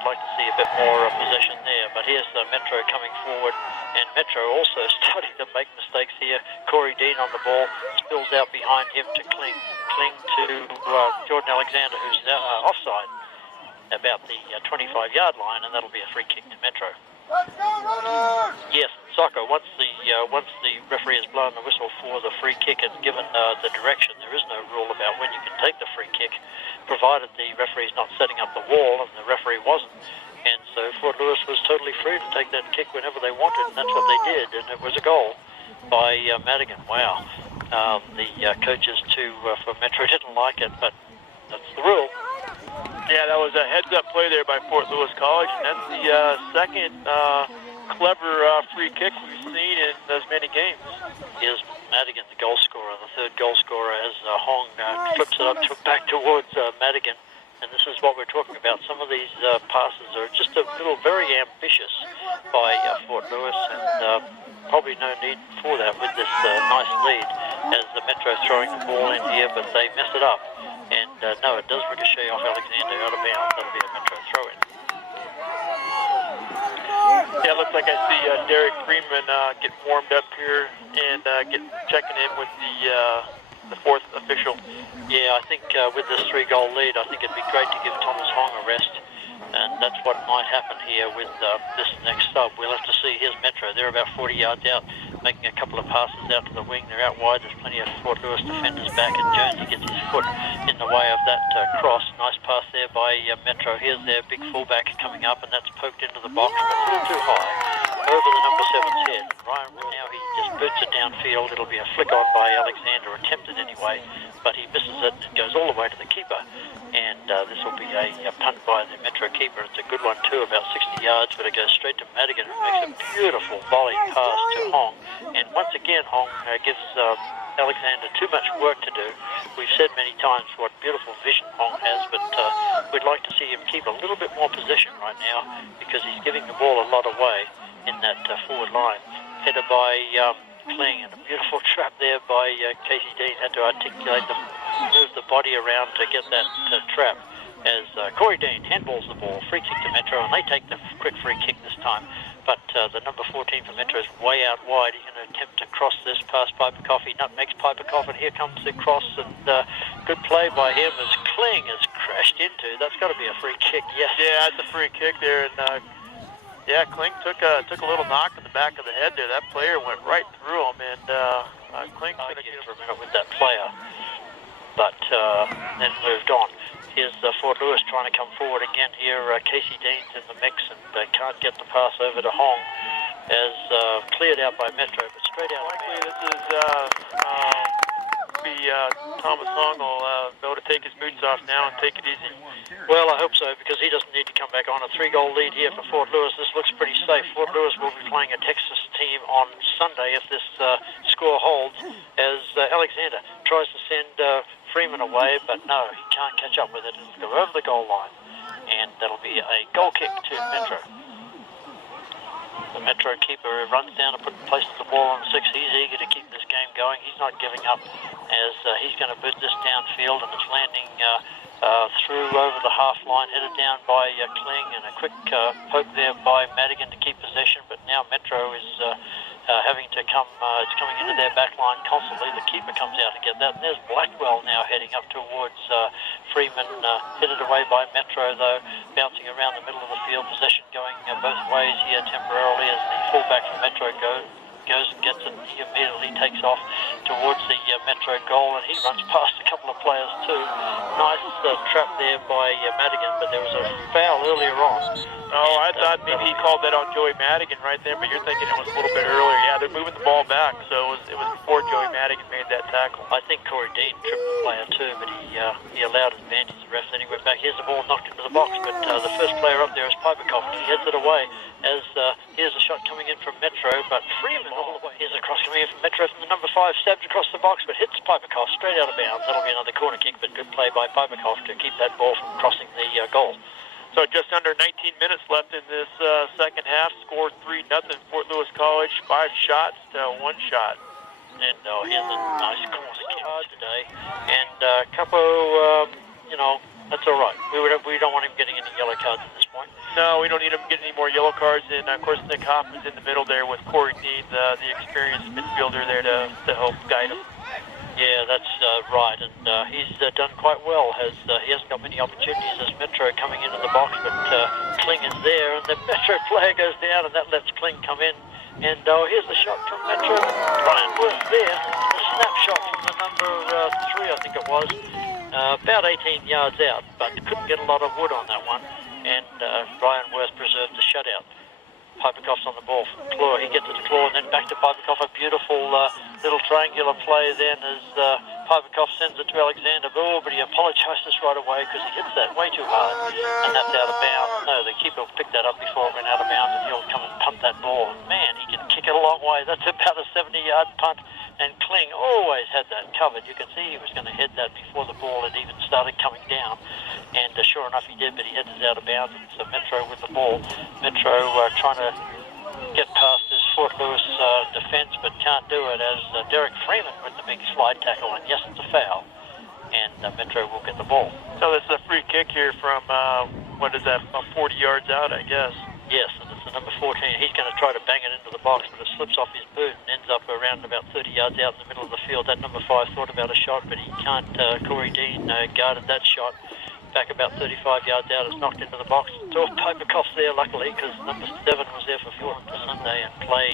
they'd like to see a bit more possession there. But here's Metro coming forward, and Metro also starting to make mistakes here. Corey Dean on the ball, spills out behind him to Kling. Kling to Jordan Alexander, who's offside about the 25-yard line, and that'll be a free kick to Metro. Let's go, runners! Yes, soccer. Once the referee has blown the whistle for the free kick and given the direction, there is no rule about when you can take the free kick, provided the referee's not setting up the wall, and the referee wasn't. And so Fort Lewis was totally free to take that kick whenever they wanted, and that's what they did, and it was a goal by Madigan. Wow. The coaches for Metro didn't like it, but that's the rule. Yeah, that was a heads-up play there by Fort Lewis College, and that's the second clever free kick we've seen in as many games. Here's Madigan, the goal scorer, the third goal scorer, as Hong flips it up back towards Madigan. And this is what we're talking about. Some of these passes are just a little very ambitious by Fort Lewis, and probably no need for that with this nice lead as the Metro throwing the ball in here, but they mess it up. And no, it does ricochet off Alexander out of bounds. That'll be a Metro throw-in. Yeah, it looks like I see Derek Freeman get warmed up here and checking in with the fourth official. Yeah, I think with this 3-goal lead, I think it'd be great to give Thomas Hong a rest. And that's what might happen here with this next sub. We'll have to see. Here's Metro. They're about 40 yards out, making a couple of passes out to the wing. They're out wide. There's plenty of Fort Lewis defenders back, and Jonesy gets his foot in the way of that cross. Nice pass there by Metro. Here's their big fullback coming up, and that's poked into the box, but a little too high over the number 7's head. Ryan, now he just boots it downfield. It'll be a flick on by Alexander, attempted anyway, but he misses it and it goes all the way to the keeper. And this will be a punt by the Metro keeper. It's a good one too, about 60 yards, but it goes straight to Madigan, who makes a beautiful volley pass to Hong. And once again, Hong gives Alexander too much work to do. We've said many times what beautiful vision Hong has, but we'd like to see him keep a little bit more possession right now, because he's giving the ball a lot away in that forward line. Headed by Kling, and a beautiful trap there by Casey Dean. Had to articulate move the body around to get that trap, as Corey Dean handballs the ball, free kick to Metro, and they take the quick free kick this time. But the number 14 for Metro is way out wide. He's going to attempt to cross this past Piper Coffey. Nutmegs Piper Coffey, and here comes the cross, and good play by him as Kling is crashed into. That's got to be a free kick, yes. Yeah, it's a free kick there, and yeah, Kling took a little knock in the back of the head there. That player went right through him, and Kling's going to get for a minute with that player, but then moved on. Here's Fort Lewis trying to come forward again here. Casey Dean's in the mix, and can't get the pass over to Hong, as cleared out by Metro, but straight out. Likely this is Thomas Hong will go to take his boots off now and take it easy. Well, I hope so, because he doesn't need to come back on. A 3-goal lead here for Fort Lewis. This looks pretty safe. Fort Lewis will be playing a Texas team on Sunday if this score holds, as Alexander tries to send Freeman away, but no, he can't catch up with it. It'll go over the goal line, and that'll be a goal kick to Metro. The Metro keeper runs down and places the ball on 6. He's eager to keep this game going. He's not giving up, as he's going to boot this downfield, and it's landing through over the half line, headed down by Kling, and a quick poke there by Madigan to keep possession. But now Metro is having to it's coming into their back line constantly. The keeper comes out to get that, and there's Blackwell now heading up towards Freeman, headed away by Metro though, bouncing around the middle of the field. Possession going both ways here temporarily, as the fullback from Metro goes and gets it. He immediately takes off towards the Metro goal, and he runs past a couple of players too. Nice trap there by Madigan, but there was a foul earlier on. Oh, I thought maybe he called that on Joey Madigan right there, but you're thinking it was a little bit earlier. Yeah, they're moving the ball back, so it was before Joey Madigan made that tackle. I think Corey Dean tripped the player too, but he allowed advantage to the ref. Then he went back. Here's the ball knocked into the box, but the first player up there is Piper Coffey. He heads it away, as here's a shot coming in from Metro, but Freeman all the way. Here's a cross coming in from Metro from the number 5, stabbed across the box, but hits Piper Coffey straight out of bounds. That'll be another corner kick, but good play by Piper Coffey to keep that ball from crossing the goal. So just under 19 minutes left in this second half. Scored 3-0 Fort Lewis College. 5 shots to 1 shot. And here's a nice corner kick today. And Capo, that's all right. We don't want him getting any yellow cards at this point. No, we don't need him getting any more yellow cards. And, of course, Nick Hoffman's in the middle there with Corey Dean, the experienced midfielder there to help guide him. Yeah, that's right, and he's done quite well. He hasn't got many opportunities as Metro coming into the box, but Kling is there, and the Metro player goes down, and that lets Kling come in. And here's the shot from Metro. Brian Worth there, a snapshot from the number 3, I think it was, about 18 yards out, but couldn't get a lot of wood on that one, and Brian Worth preserved the shutout. Piperkoff's on the ball from Claw. He gets it to Claw and then back to Piperkoff. A beautiful little triangular play then as Piperkoff sends it to Alexander. But he apologises right away because he hits that way too hard. And that's out of bounds. No, the keeper will pick that up before it went out of bounds and he'll come and punt that ball. Man, he can kick it a long way. That's about a 70-yard punt. And Kling always had that covered. You can see he was going to head that before the ball had even started coming down. And sure enough, he did, but he heads it out of bounds. And so Metro with the ball. Metro trying to get past this Fort Lewis defence, but can't do it as Derek Freeman with the big slide tackle. And yes, it's a foul. And Metro will get the ball. So this is a free kick here from, what is that, about 40 yards out, I guess. Yes, and it's the number 14. He's going to try to bang it into the box, but it slips off his boot and ends up around about 30 yards out in the middle of the field. That number 5 thought about a shot, but he can't. Corey Dean guarded that shot back about 35 yards out. It's knocked into the box. It's Piperkoff's there, luckily, because number 7 was there for Sunday and play.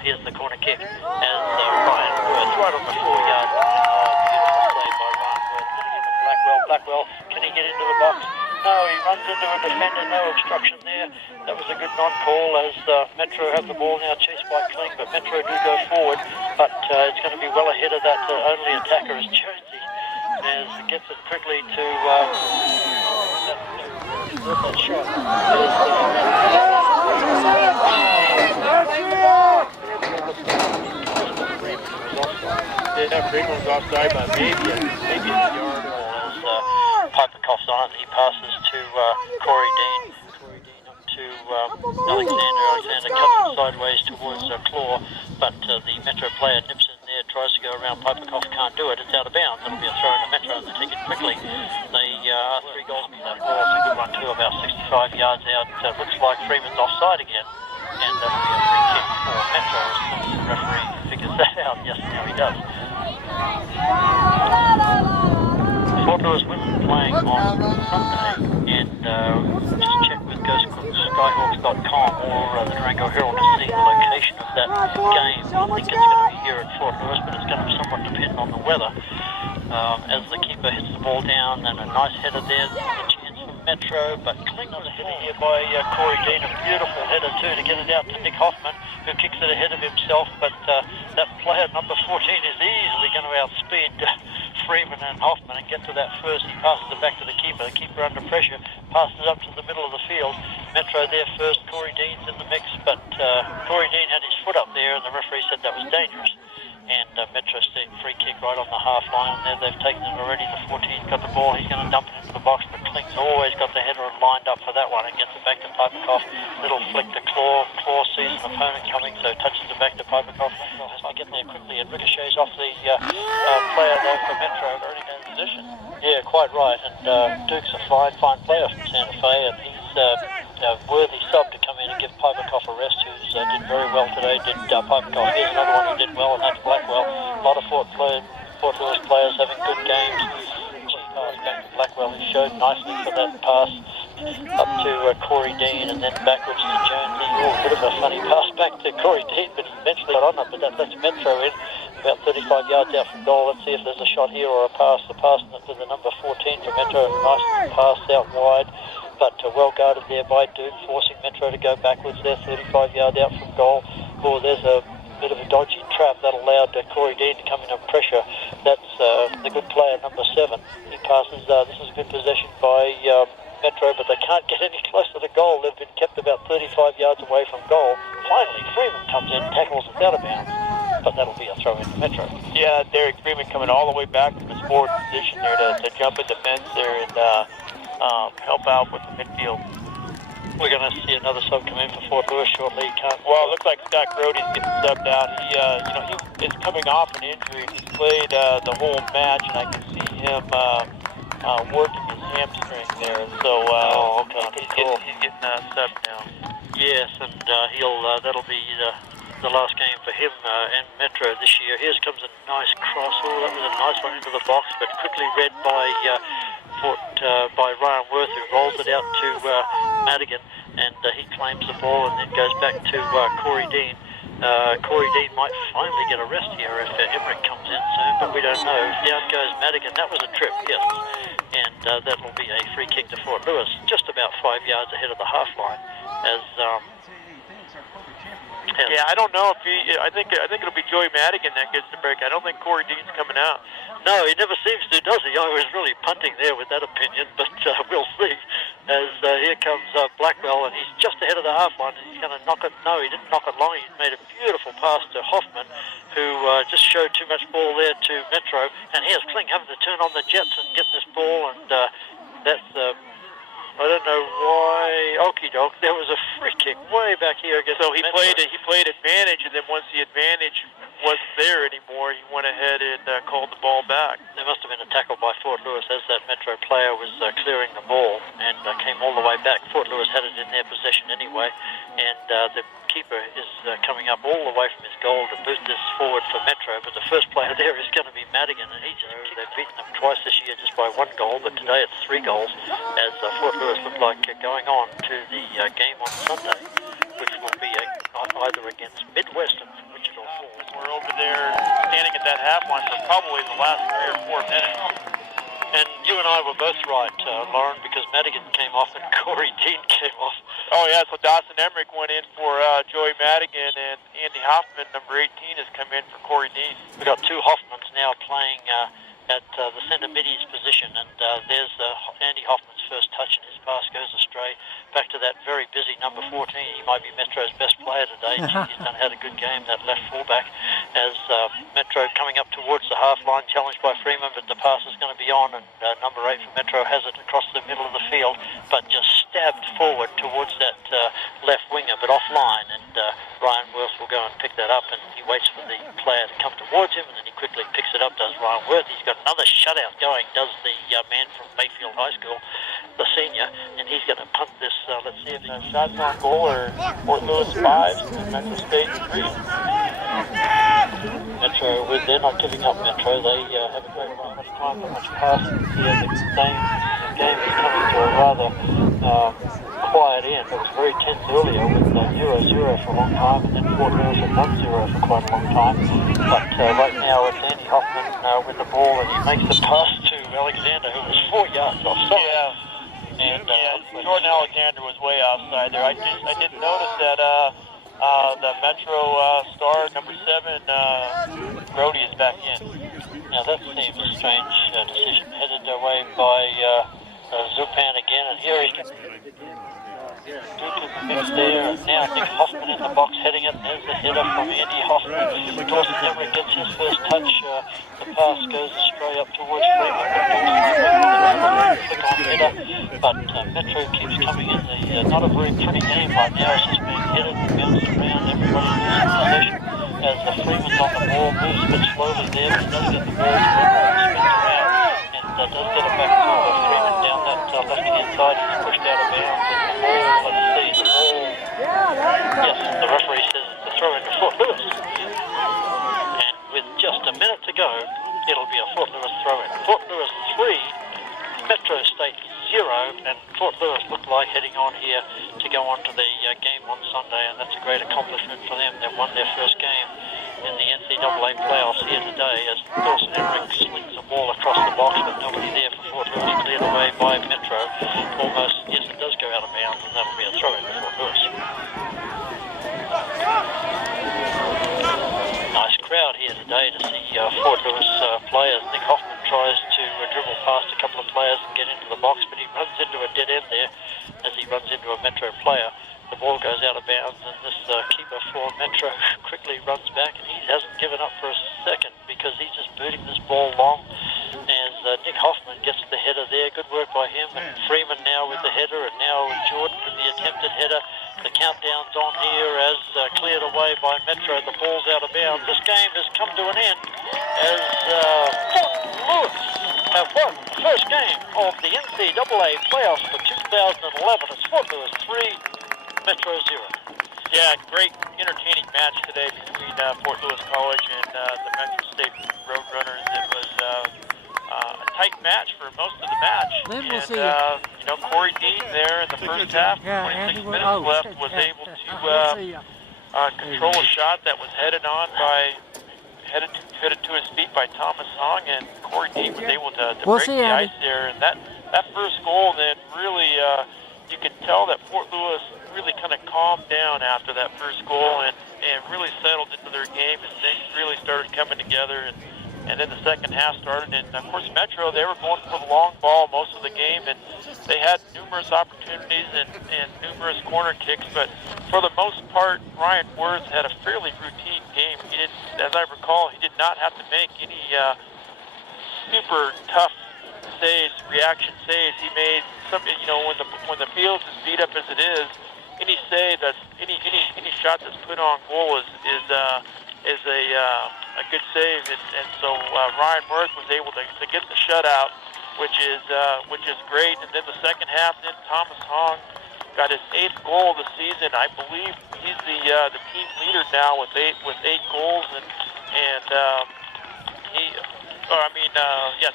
Here's the corner kick as Ryan Worth right on the 4-yard line. Beautiful play by Ryan Worth. Getting into Blackwell. Can he get into the box? No, he runs into a defender, no obstruction there. That was a good non-call as Metro have the ball now chased by Kling, but Metro do go forward, but it's going to be well ahead of that only attacker is Jonesy as it gets it quickly to that shot. Freeman was offside by maybe a yard. Piperkoff's on it. He passes to Corey Dean. Corey Dean up to Alexander. Alexander cuts it sideways towards Claw, but the Metro player nips in there, tries to go around Piperkoff, can't do it. It's out of bounds. It'll be a throw in the Metro and they take it quickly. They are 3 goals from that ball. It's a good one too, about 65 yards out. Looks like Freeman's offside again, and that'll be a free kick for Metro as soon as the referee figures that out. Yes, now he does. Fort Lewis women playing on Sunday, and just check with Skyhawks.com or the Durango Herald to see the location of that game. I think it's going to be here at Fort Lewis, but it's going to somewhat depend on the weather. As the keeper hits the ball down, and a nice header there, the chance for Metro, but Kling was headed here by Corey Dean, a beautiful header too, to get it out to Nick Hoffman, who kicks it ahead of himself, but that player, number 14, is easily going to outspeed Freeman and Hoffman and get to that first. He passes it back to the keeper under pressure, passes it up to the middle of the field. Metro there first, Corey Dean's in the mix, but Corey Dean had his foot up there and the referee said that was dangerous. And Metro seeing free kick right on the half line, and there they've taken it already. The 14's got the ball, he's going to dump it into the box, but Kling's always got the header lined up for that one and gets it back to Piperkoff. Little flick to Claw. Claw sees an opponent coming, so touches it back to Piperkoff. Has to get there quickly. It ricochets off the player there for Metro, already in position. Yeah, quite right, and Duke's a fine player from Santa Fe, and he's a worthy sub to come in and give Piperkoff a rest, who's did very well today. Piperkoff, here's another one who did well, and that's Blackwell. A lot of Fort Lewis players having good games. Pass back to Blackwell, who showed nicely for that pass up to Corey Dean, and then backwards to Jonesy. Oh, a bit of a funny pass back to Corey Dean, but he eventually got on it, but that lets Metro in about 35 yards out from goal. Let's see if there's a shot here or a pass. The pass to the number 14 for Metro, nice pass out wide, but well guarded there by Duke, forcing Metro to go backwards there, 35 yards out from goal. Oh, there's a bit of a dodgy trap that allowed Corey Dean to come in under pressure. That's the good player, number 7. He passes, this is a good possession by Metro, but they can't get any closer to goal. They've been kept about 35 yards away from goal. Finally, Freeman comes in, tackles it out of bounds, but that'll be a throw in Metro. Yeah, Derek Freeman coming all the way back from his forward position there to jump in the fence there and help out with the midfield. We're going to see another sub come in for Fort Lewis shortly. Well, it looks like Scott Grody's getting subbed out. He is coming off an injury. He's played the whole match, and I can see him working his hamstring there. So he's getting subbed now. Yes, and that'll be the last game for him and Metro this year. Here comes a nice cross. Oh, that was a nice one into the box, but quickly read by Ryan Worth, who rolls it out to Madigan, and he claims the ball and then goes back to Corey Dean. Corey Dean might finally get a rest here if Emmerich comes in soon, but we don't know. Down goes Madigan. That was a trip, yes. And that'll be a free kick to Fort Lewis, just about 5 yards ahead of the half line. Yeah, I don't know if I think it'll be Joey Madigan that gets the break. I don't think Corey Dean's coming out. No, he never seems to, does he? I was really punting there with that opinion, but we'll see. As here comes Blackwell, and he's just ahead of the half line, and he's going to knock it. No, he didn't knock it long. He made a beautiful pass to Hoffman, who just showed too much ball there to Metro. And here's Kling having to turn on the jets and get this ball, and that's... I don't know why. Okie doke. There was a free kick way back here against. So he played advantage, and then once the advantage wasn't there anymore, he went ahead and called the ball back. There must have been a tackle by Fort Lewis as that Metro player was clearing the ball and came all the way back. Fort Lewis had it in their possession anyway, and the keeper is coming up all the way from his goal to boot this forward for Metro, but the first player there is going to be Madigan, and they've beaten them twice this year just by 1 goal, but today it's 3 goals as Fort Lewis look like going on to the game on Sunday, which will be either against Midwest and Wichita Falls. We're over there standing at that half line for probably the last 3 or 4 minutes. And you and I were both right, Lauren, because Madigan came off and Corey Dean came off. Oh, yeah, so Dawson Emmerich went in for Joey Madigan, and Andy Hoffman, number 18, has come in for Corey Dean. We've got 2 Hoffmans now playing at the centre middies position, and there's Andy Hoffman's first touch, and his pass goes astray. Back to that very busy number 14. He might be Metro's best player today. He's had a good game, that left fullback, as Metro coming up towards the half line, challenged by Freeman, but the pass is going to be on, and number 8 for Metro has it across the middle of the field, but just stabbed forward towards that left winger, but offline, and Ryan Worth will go and pick that up, and he waits for the player to come towards him, and then he quickly picks it up, does Ryan Worth. He's got another shutout going, does the man from Mayfield High School, the senior, and he's going to punt this. Let's see if it's a shots on goal or Fort Lewis 5, and Metro State 3. Metro, they're not giving up Metro. They haven't got much time for much passing here. The game is coming to a rather quiet end. It was very tense earlier with 0-0 for a long time, and then Fort Lewis at 1-0 for quite a long time. But right now it's Andy Hoffman with the ball, and he makes the pass to Alexander, who was 4 yards offside. Yeah. And Jordan Alexander was way offside there. I didn't notice that the Metro star number 7 Brody is back in. Now that seems a strange decision, headed away by Zupan again, and here he's there, and now Nick Hoffman in the box heading it. There's the header from Andy Hoffman. Dawson Emmerich gets his first touch. The pass goes astray up towards Freeman, but Metro keeps coming in. Not a very pretty game right now. It's just being headed and bounced around. Everybody in possession as Freeman's on the ball, moves a bit slowly there, but he does get the ball, spins around, and does get it back to Freeman down that left-hand side. He's pushed out of bounds, and the ball, let's see, the ball, yes, the referee says it's a throw into Fort Lewis. And with just a minute to go, it'll be a Fort Lewis throw-in. Fort Lewis 3, Metro State 0, and Fort Lewis look like heading on here to go on to the game on Sunday, and that's a great accomplishment for them. They've won their first game in the NCAA playoffs here today as Dawson Emmerich slings the ball across the box, but nobody there for Fort Lewis, cleared away by Metro. Almost, yes, it does go out of bounds, and that'll be a throw-in for Fort Lewis. Nice crowd here today to see Fort Lewis players. Nick Hoffman tries to dribble past a couple of players and get into the box, but he runs into a dead end there as he runs into a Metro player. The ball goes out of bounds, and this keeper for Metro quickly runs back, and he hasn't given up for a second because he's just booting this ball long as Nick Hoffman gets the header there. Good work by him, and Freeman now with the header, and now Jordan with the attempted header. The countdown's on here as cleared away by Metro. The ball's out of bounds. This game has come to an end as Fort Lewis First game of the NCAA playoffs for 2011. It's Fort Lewis 3, Metro 0. Yeah, great entertaining match today between Fort Lewis College and the Metro State Roadrunners. It was a tight match for most of the match. Then we'll see you know, Corey Dean there in the first half, 26 minutes left, was able to control a shot that was headed to his feet by Thomas Hong, and Corey Dean was able to break the ice there. And that first goal then really, you could tell that Fort Lewis really kind of calmed down after that first goal and really settled into their game, and things really started coming together. And then the second half started, and of course Metro, they were going for the long ball most of the game, and they had numerous opportunities and numerous corner kicks, but for the most part, Ryan Worth had a fairly routine game. He didn't, as I recall, he did not have to make any super tough saves, reaction saves. He made some, you know, when the field is beat up as it is, any save that's any shot that's put on goal is a good save, and so Ryan Worth was able to get the shutout, which is great. And then the second half, then Thomas Hong got his 8th goal of the season. I believe he's the team leader now with eight goals,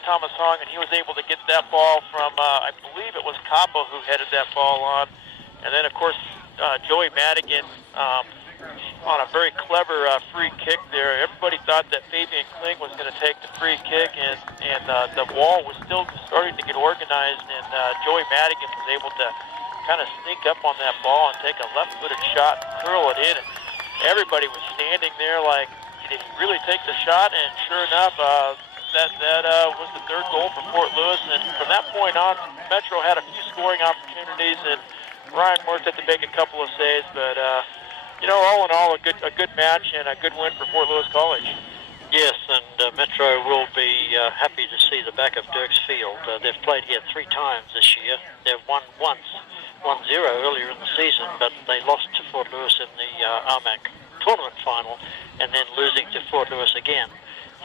Thomas Hong, and he was able to get that ball from I believe it was Kappa who headed that ball on, and then of course Joey Madigan. On a very clever free kick there. Everybody thought that Fabian Kling was going to take the free kick, and the wall was still starting to get organized, and Joey Madigan was able to kind of sneak up on that ball and take a left-footed shot and curl it in. And everybody was standing there like, did he really take the shot? And sure enough, that was the 3rd goal for Fort Lewis. And from that point on, Metro had a few scoring opportunities, and Ryan Worth had to make a couple of saves, but you know, all in all, a good match and a good win for Fort Lewis College. Yes, and Metro will be happy to see the back of Dirks Field. They've played here 3 times this year. They've won once, 1-0 earlier in the season, but they lost to Fort Lewis in the RMAC tournament final, and then losing to Fort Lewis again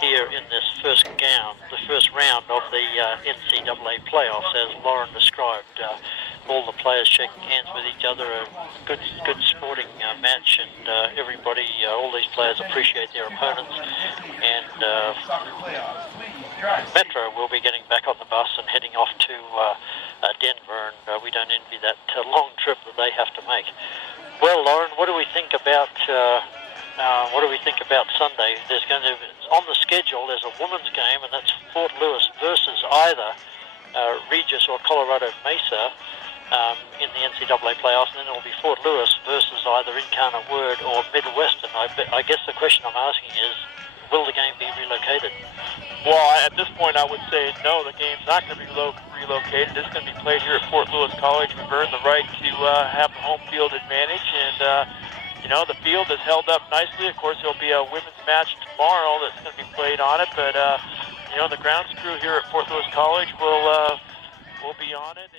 here in this first round of the NCAA playoffs, as Lauren described. All the players shaking hands with each other, a good sporting match, and everybody, all these players appreciate their opponents, and Metro will be getting back on the bus and heading off to Denver, and we don't envy that long trip that they have to make. Well, Lauren, what do we think about Sunday? There's going to, on the schedule, there's a women's game, and that's Fort Lewis versus either Regis or Colorado Mesa in the NCAA playoffs, and then it'll be Fort Lewis versus either Incarnate Word or Midwestern. I guess the question I'm asking is, will the game be relocated? Well, at this point, I would say no, the game's not going to be relocated. It's going to be played here at Fort Lewis College. We've earned the right to have the home field advantage, and you know, the field is held up nicely. Of course, there'll be a women's match tomorrow that's going to be played on it, but you know, the grounds crew here at Fort Lewis College will be on it.